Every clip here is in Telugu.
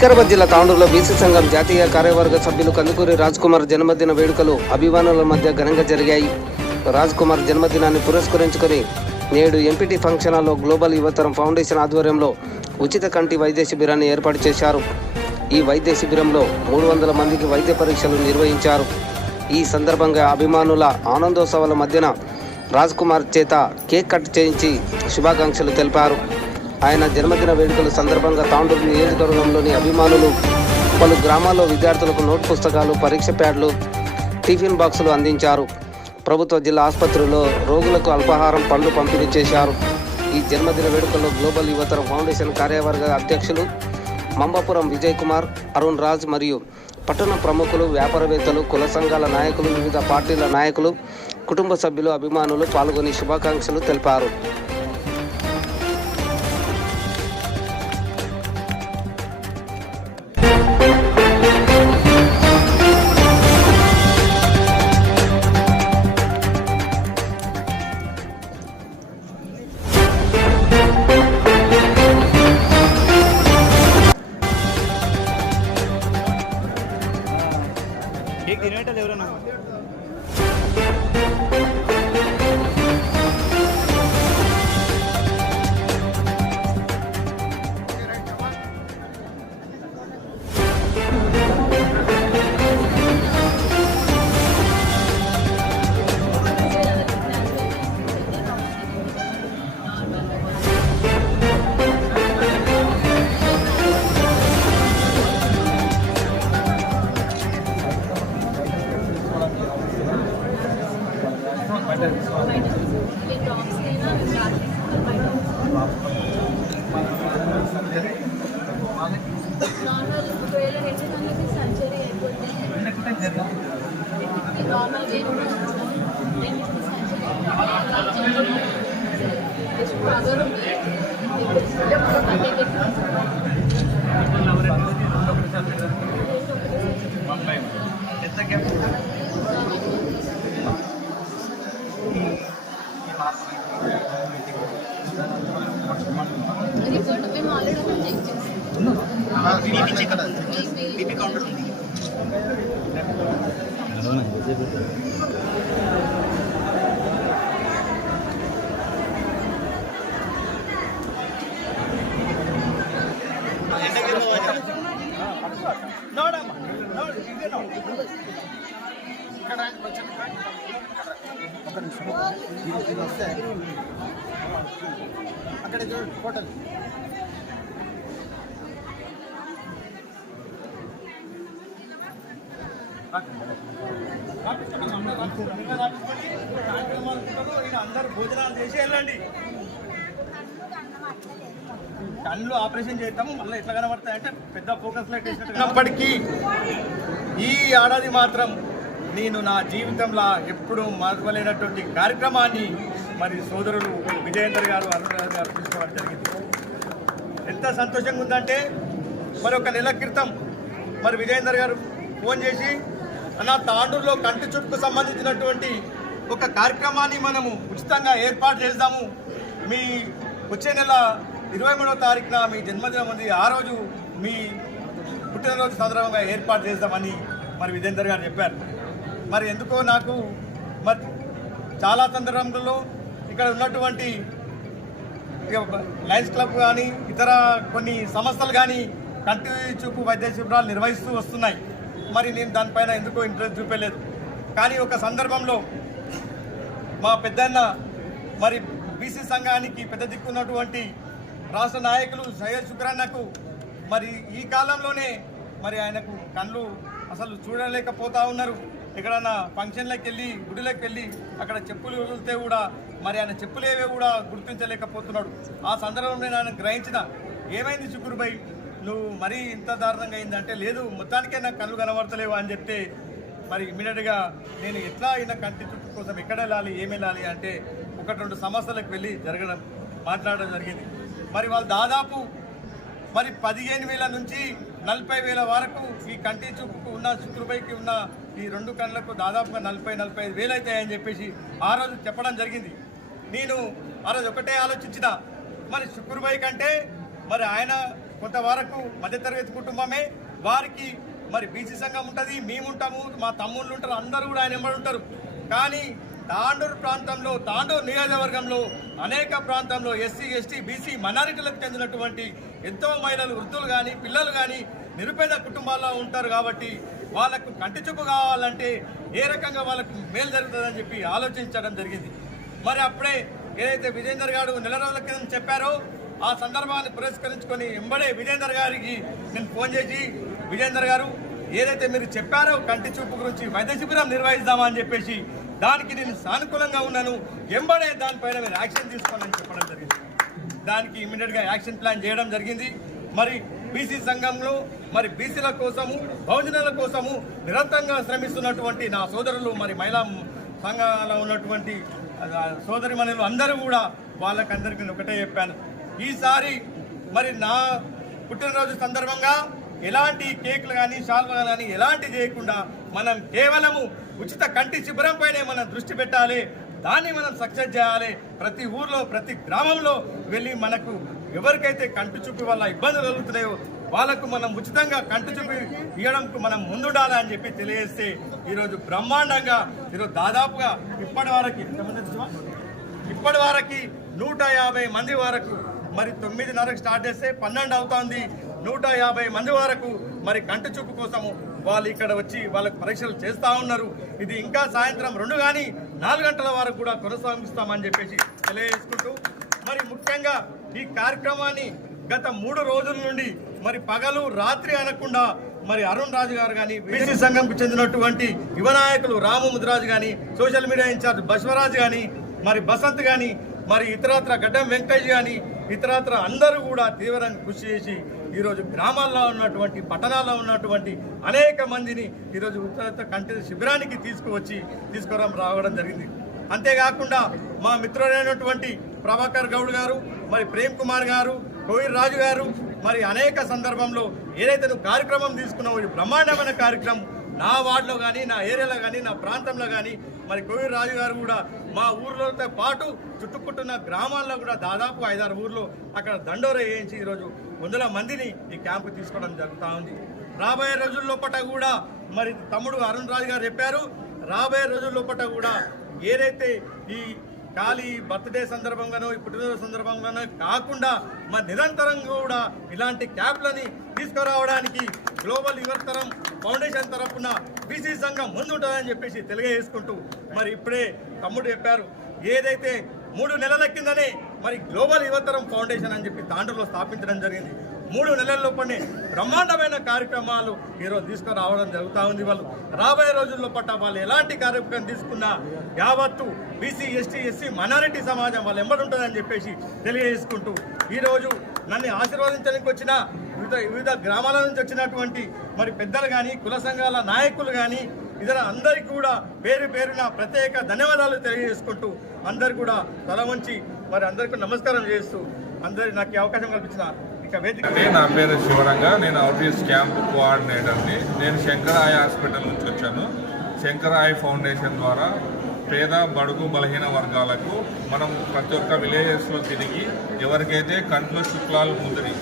వికారాబాద్ జిల్లా తాండూరులో బీసీ సంఘం జాతీయ కార్యవర్గ సభ్యులు కందుకూరి రాజ్ కుమార్ జన్మదిన వేడుకలు అభిమానుల మధ్య ఘనంగా జరిగాయి. రాజ్ కుమార్ జన్మదినాన్ని పురస్కరించుకొని నేడు ఎంపీటీ ఫంక్షన్ హాల్లో గ్లోబల్ యువతరం ఫౌండేషన్ ఆధ్వర్యంలో ఉచిత కంటి వైద్య శిబిరాన్ని ఏర్పాటు చేశారు. ఈ వైద్య శిబిరంలో 300 మందికి వైద్య పరీక్షలు నిర్వహించారు. ఈ సందర్భంగా అభిమానుల ఆనందోత్సవాల మధ్యన రాజ్ కుమార్ చేత కేక్ కట్ చేయించి శుభాకాంక్షలు తెలిపారు. ఆయన జన్మదిన వేడుకల సందర్భంగా తాండూరు నియోజకవర్గంలోని అభిమానులు పలు గ్రామాల్లో విద్యార్థులకు నోట్ పుస్తకాలు, పరీక్ష ప్యాడ్లు, టిఫిన్ బాక్సులు అందించారు. ప్రభుత్వ జిల్లా ఆసుపత్రిలో రోగులకు అల్పాహారం, పండ్లు పంపిణీ చేశారు. ఈ జన్మదిన వేడుకల్లో గ్లోబల్ యువతరం ఫౌండేషన్ కార్యవర్గ అధ్యక్షులు మంబాపురం విజయ్ కుమార్, అరుణ్ రాజ్ మరియు పట్టణ ప్రముఖులు, వ్యాపారవేత్తలు, కుల సంఘాల నాయకులు, వివిధ పార్టీల నాయకులు, కుటుంబ సభ్యులు, అభిమానులు పాల్గొని శుభాకాంక్షలు తెలిపారు. కేక్ తినేటది ఎవరన్నా మేము ఆల్రెడీ చెక్ కౌంటర్ ఉంది. అక్కడ చూడండి హోటల్ అందరూ భోజనాలు చేసి వెళ్ళండి. కళ్ళు ఆపరేషన్ చేస్తాము, మళ్ళీ ఎట్లా కనబడతాయంటే పెద్ద ఫోకస్ లైట్. ఈ ఏడాది మాత్రం నేను నా జీవితంలో ఎప్పుడు మరవలేనటువంటి కార్యక్రమాన్ని మరి సోదరులు విజయేందర్ గారు, అరుణ్ గారు తీసుకోవడం జరిగింది. ఎంత సంతోషంగా ఉందంటే మరి ఒక నెల క్రితం మరి విజయేందర్ గారు ఫోన్ చేసి నా తాండూరులో కంటి చూపుకు సంబంధించినటువంటి ఒక కార్యక్రమాన్ని మనము ఉచితంగా ఏర్పాటు చేద్దాము, మీ వచ్చే నెల 23వ తారీఖున మీ జన్మదినం ఉంది, ఆ రోజు మీ పుట్టినరోజు సందర్భంగా ఏర్పాటు చేద్దామని మరి విజయేందర్ గారు చెప్పారు. మరి ఎందుకో నాకు మరి చాలా సందర్భంలో ఇక్కడ ఉన్నటువంటి లయన్స్ క్లబ్ కానీ ఇతర కొన్ని సంస్థలు కానీ కంటి చూపు వైద్య శిబిరాలు నిర్వహిస్తూ వస్తున్నాయి. మరి నేను దానిపైన ఎందుకో ఇంట్రెస్ట్ చూపలేదు. కానీ ఒక సందర్భంలో మా పెద్దన్న మరి బీసీ సంఘానికి పెద్ద దిక్కున్నటువంటి రాష్ట్ర నాయకులు సయ్యద్ శుక్రన్నకు మరి ఈ కాలంలోనే మరి ఆయనకు కళ్ళు అసలు చూడలేకపోతూ ఉన్నారు. ఎక్కడన్నా ఫంక్షన్లకు వెళ్ళి, గుడిలోకి వెళ్ళి అక్కడ చెప్పులు వదిలితే కూడా మరి ఆయన చెప్పులేవే కూడా గుర్తించలేకపోతున్నాడు. ఆ సందర్భంలో నేను గ్రహించిన, ఏమైంది శుక్రుభాయ్, నువ్వు మరీ ఇంత దారుణంగా అయిందంటే, లేదు మొత్తానికే నాకు కళ్ళు కనబడతలేవు అని చెప్తే మరి ఇమీడియట్గా నేను ఎట్లా అయినా కంటి చుట్టు కోసం ఎక్కడ వెళ్ళాలి, ఏమి వెళ్ళాలి అంటే 1-2 సంస్థలకు వెళ్ళి మాట్లాడడం జరిగింది. మరి వాళ్ళు దాదాపు మరి 15,000 నుంచి 40,000 వరకు ఈ కంటి చూపుకు ఉన్న శుక్రుభాయ్కి ఉన్న ఈ 2 కళ్ళకు దాదాపుగా 40-45 వేలు అవుతాయని చెప్పేసి ఆ రోజు చెప్పడం జరిగింది. నేను ఆ రోజు ఒకటే ఆలోచించిన, మరి శుక్రుభాయ్ కంటే మరి ఆయన కొంతవరకు మధ్యతరగతి కుటుంబమే. వారికి మరి బీసీ సంఘం ఉంటుంది, మేముంటాము, మా తమ్ముళ్ళు ఉంటారు, అందరూ కూడా ఆయన వెంబడి ఉంటారు. కానీ తాండూరు ప్రాంతంలో, తాండూరు నియోజకవర్గంలో అనేక ప్రాంతంలో ఎస్సీ, ఎస్టీ, బీసీ మైనారిటీలకు చెందినటువంటి ఎంతో మహిళలు, వృద్ధులు కానీ, పిల్లలు కానీ నిరుపేద కుటుంబాల్లో ఉంటారు. కాబట్టి వాళ్ళకు కంటి చూపు కావాలంటే ఏ రకంగా వాళ్ళకు మేలు జరుగుతుందని చెప్పి ఆలోచించడం జరిగింది. మరి అప్పుడే ఏదైతే విజేందర్ గారు నెల రోజుల క్రితం చెప్పారో ఆ సందర్భాన్ని పురస్కరించుకొని వెంబడే విజేందర్ గారికి నేను ఫోన్ చేసి, విజేందర్ గారు ఏదైతే మీరు చెప్పారో కంటి చూపు గురించి వైద్య శిబిరం నిర్వహిద్దామని చెప్పేసి దానికి నేను సానుకూలంగా ఉన్నాను, వెంబడే దానిపైన మీరు యాక్షన్ తీసుకోవాలని చెప్పడం జరిగింది. దానికి ఇమీడియట్గా యాక్షన్ ప్లాన్ చేయడం జరిగింది. మరి బీసీ సంఘంలో మరి బీసీల కోసము, బహుజనుల కోసము నిరంతరంగా శ్రమిస్తున్నటువంటి నా సోదరులు, మరి మహిళా సంఘాలలో ఉన్నటువంటి సోదరిమణులు అందరూ కూడా వాళ్ళకందరికీ నేను ఒకటే చెప్పాను, ఈసారి మరి నా పుట్టినరోజు సందర్భంగా ఎలాంటి కేకులు కానీ, షాల్వాలు కానీ ఎలాంటి చేయకుండా మనం కేవలము ఉచిత కంటి శిబిరం పైనే మనం దృష్టి పెట్టాలి. దాన్ని మనం సక్సెస్ చేయాలి. ప్రతి ఊర్లో, ప్రతి గ్రామంలో వెళ్ళి మనకు ఎవరికైతే కంటి చూపు వల్ల ఇబ్బందులు కలుగుతున్నాయో వాళ్ళకు మనం ఉచితంగా కంటి చూపు ఇవ్వడంకు మనం ముందుండాలి అని చెప్పి తెలియజేస్తే ఈరోజు బ్రహ్మాండంగా ఈరోజు దాదాపుగా ఇప్పటి వరకు 150 మంది వరకు, మరి 9:30 స్టార్ట్ చేస్తే 12 అవుతోంది, 150 మంది వరకు మరి కంటి చూపు కోసము వాళ్ళు ఇక్కడ వచ్చి వాళ్ళకు పరీక్షలు చేస్తూ ఉన్నారు. ఇది ఇంకా సాయంత్రం 2 కానీ 4 గంటల వరకు కూడా కొనసాగిస్తామని చెప్పేసి తెలియజేసుకుంటూ, మరి ముఖ్యంగా ఈ కార్యక్రమాన్ని గత 3 రోజుల నుండి మరి పగలు రాత్రి అనకుండా మరి అరుణ్ రాజు గారు కానీ, బీసీ సంఘంకు చెందినటువంటి యువ నాయకులు రాము ముదిరాజు కానీ, సోషల్ మీడియా ఇన్ఛార్జ్ బసవరాజు కానీ, మరి బసంత్ కానీ, మరి ఇతరత్ర గడ్డం వెంకటేష్ కానీ, ఇతరత్ర అందరూ కూడా తీవ్రంగా కృషి చేసి ఈరోజు గ్రామాల్లో ఉన్నటువంటి, పట్టణాల్లో ఉన్నటువంటి అనేక మందిని ఈరోజు ఉచిత కంటి శిబిరానికి రావడం జరిగింది. అంతేకాకుండా మా మిత్రులైనటువంటి ప్రభాకర్ గౌడ్ గారు, మరి ప్రేమ్ కుమార్ గారు, కోయిర్ రాజు గారు, మరి అనేక సందర్భంలో ఏదైతే నువ్వు కార్యక్రమం తీసుకున్నావు, ఇది బ్రహ్మాండమైన కార్యక్రమం. నా వార్డులో కానీ, నా ఏరియాలో కానీ, నా ప్రాంతంలో కానీ మరి కోయిర్ రాజు గారు కూడా మా ఊర్లతో పాటు చుట్టుపుట్టున్న గ్రామాల్లో కూడా దాదాపు 5-6 ఊర్లు అక్కడ దండోర వేయించి ఈరోజు 100 మందిని ఈ క్యాంపు తీసుకోవడం జరుగుతూ ఉంది. రాబోయే రోజుల్లోపట కూడా మరి తమ్ముడు అరుణ్ రాజు గారు చెప్పారు, రాబోయే రోజుల్లోపట కూడా ఏదైతే ఈ ఖాళీ బర్త్డే సందర్భంగానో, ఈ పుట్టినరోజు సందర్భంగానో కాకుండా మరి నిరంతరం కూడా ఇలాంటి క్యాంపులని తీసుకురావడానికి గ్లోబల్ యువతరం ఫౌండేషన్ తరఫున బీసీ సంఘం ముందుంటుందని చెప్పేసి తెలియజేసుకుంటూ, మరి ఇప్పుడే తమ్ముడు చెప్పారు, ఏదైతే 3 నెలల కిందనే మరి గ్లోబల్ యువతరం ఫౌండేషన్ అని చెప్పి తాండూరులో స్థాపించడం జరిగింది. 3 నెలల్లోపనే బ్రహ్మాండమైన కార్యక్రమాలు ఈరోజు తీసుకురావడం జరుగుతూ ఉంది. వాళ్ళు రాబోయే రోజుల్లో పట్ల వాళ్ళు ఎలాంటి కార్యక్రమం తీసుకున్నా యావత్తు బీసీ, ఎస్టీ, ఎస్సీ మైనారిటీ సమాజం వాళ్ళు ఎంబడి ఉంటుందని చెప్పేసి తెలియజేసుకుంటూ, ఈరోజు నన్ను ఆశీర్వదించడానికి వచ్చిన వివిధ గ్రామాల నుంచి వచ్చినటువంటి మరి పెద్దలు కానీ, కుల సంఘాల నాయకులు కానీ, ఇతర అందరికీ కూడా పేరు పేరున ప్రత్యేక ధన్యవాదాలు తెలియజేసుకుంటూ, అందరు కూడా తల వంచి మరి అందరికీ నమస్కారం చేస్తూ అందరి నాకు అవకాశం కల్పించిన నా పేరు శివరంగ, నేను అవుట్రీచ్ క్యాంప్ కోఆర్డినేటర్ని. నేను శంకర్ ఐ హాస్పిటల్ నుంచి వచ్చాను. శంకర్ ఐ ఫౌండేషన్ ద్వారా పేద, బడుగు, బలహీన వర్గాలకు మనం ప్రతి ఒక్క విలేజెస్లో తిరిగి ఎవరికైతే కంట్లో శుక్లాలు ముదిరి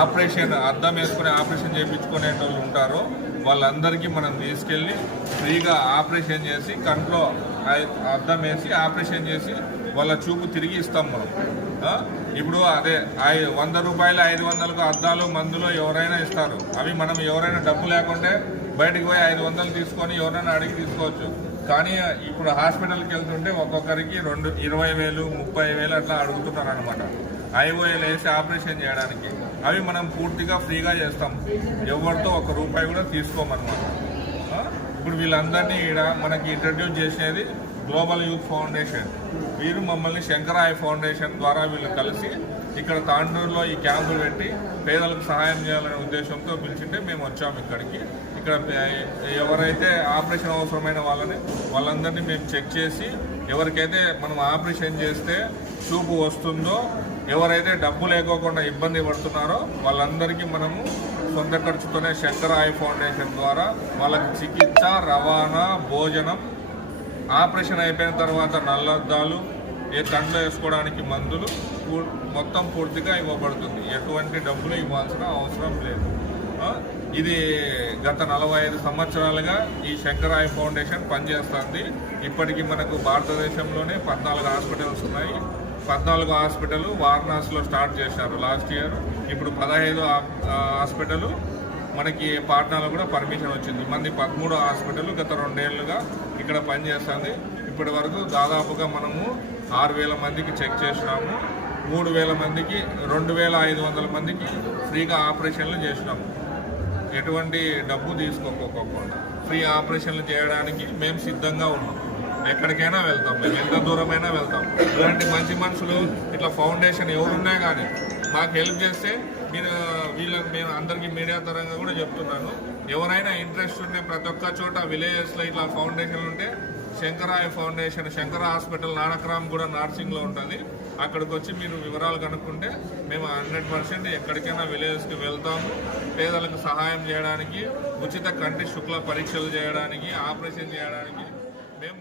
ఆపరేషన్, అద్దం వేసుకుని ఆపరేషన్ చేయించుకునే వాళ్ళు ఉంటారో వాళ్ళందరికీ మనం తీసుకెళ్ళి ఫ్రీగా ఆపరేషన్ చేసి కంట్లో అద్దం వేసి ఆపరేషన్ చేసి వాళ్ళ చూపు తిరిగి ఇస్తాం మనం. ఇప్పుడు అదే 100 రూపాయలు 500కు అద్దాలు, మందులు ఎవరైనా ఇస్తారు. అవి మనం ఎవరైనా డబ్బు లేకుంటే బయటకు పోయి 500 తీసుకొని ఎవరైనా అడిగి తీసుకోవచ్చు. కానీ ఇప్పుడు హాస్పిటల్కి వెళ్తుంటే ఒక్కొక్కరికి 20,000, 30,000 అట్లా అడుగుతున్నారు అనమాట. ఐఓఎల్ వేసి ఆపరేషన్ చేయడానికి. అవి మనం పూర్తిగా ఫ్రీగా చేస్తాం, ఎవరితో 1 రూపాయి కూడా తీసుకోమన్నమాట. ఇప్పుడు వీళ్ళందరినీ ఇక్కడ మనకి ఇంట్రడ్యూస్ చేసేది గ్లోబల్ యూత్ ఫౌండేషన్. వీరు మమ్మల్ని శంకర్ ఐ ఫౌండేషన్ ద్వారా వీళ్ళు కలిసి ఇక్కడ తాండూరులో ఈ క్యాంపులు పెట్టి పేదలకు సహాయం చేయాలనే ఉద్దేశంతో పిలిచింటే మేము వచ్చాము ఇక్కడికి. ఇక్కడ ఎవరైతే ఆపరేషన్ అవసరమైన వాళ్ళందరినీ మేము చెక్ చేసి ఎవరికైతే మనం ఆపరేషన్ చేస్తే చూపు వస్తుందో, ఎవరైతే డబ్బు లేకోకుండా ఇబ్బంది పడుతున్నారో వాళ్ళందరికీ మనము సొంత ఖర్చుతోనే శంకర్ ఐ ఫౌండేషన్ ద్వారా వాళ్ళకి చికిత్స, రవాణా, భోజనం, ఆపరేషన్ అయిపోయిన తర్వాత నల్లద్దాలు, కంట్లో వేసుకోవడానికి మందులు మొత్తం పూర్తిగా ఇవ్వబడుతుంది. ఎటువంటి డబ్బులు ఇవ్వాల్సిన అవసరం లేదు. ఇది గత 45 సంవత్సరాలుగా ఈ శంకర్ ఐ ఫౌండేషన్ పనిచేస్తుంది. ఇప్పటికీ మనకు భారతదేశంలోనే 14 హాస్పిటల్స్ ఉన్నాయి. 14 హాస్పిటల్ వారణాసిలో స్టార్ట్ చేశారు లాస్ట్ ఇయర్. ఇప్పుడు 15 హాస్పిటల్ మనకి పాట్నాలో కూడా పర్మిషన్ వచ్చింది. మంది 13 హాస్పిటల్ గత 2 ఏళ్లుగా ఇక్కడ పనిచేస్తుంది. ఇప్పటి వరకు దాదాపుగా మనము 6,000 మందికి చెక్ చేసినాము. 3,000 మందికి 2,500 మందికి ఫ్రీగా ఆపరేషన్లు చేసినాము. ఎటువంటి డబ్బు తీసుకోకపోకుండా ఫ్రీ ఆపరేషన్లు చేయడానికి మేము సిద్ధంగా ఉన్నాం. ఎక్కడికైనా వెళ్తాం, మేము ఎంత దూరమైనా వెళ్తాం. ఇలాంటి మంచి మనుషులు ఇట్లా ఫౌండేషన్ ఎవరున్నా కానీ మాకు హెల్ప్ చేస్తే మేము అందరికీ మీడియా తరంగా కూడా చెప్తున్నాను, ఎవరైనా ఇంట్రెస్ట్ ఉంటే ప్రతి ఒక్క చోట విలేజెస్లో ఇట్లా ఫౌండేషన్లు ఉంటే Shankar I foundation Shankara hospital Nanakram కూడా నార్సింగ్లో ఉంటుంది. అక్కడికి వచ్చి మీరు వివరాలు కనుక్కుంటే మేము 100% ఎక్కడికైనా విలేజెస్కి వెళ్తాము. పేదలకు సహాయం చేయడానికి, ఉచిత కంటి శుక్ల పరీక్షలు చేయడానికి, ఆపరేషన్ చేయడానికి మేము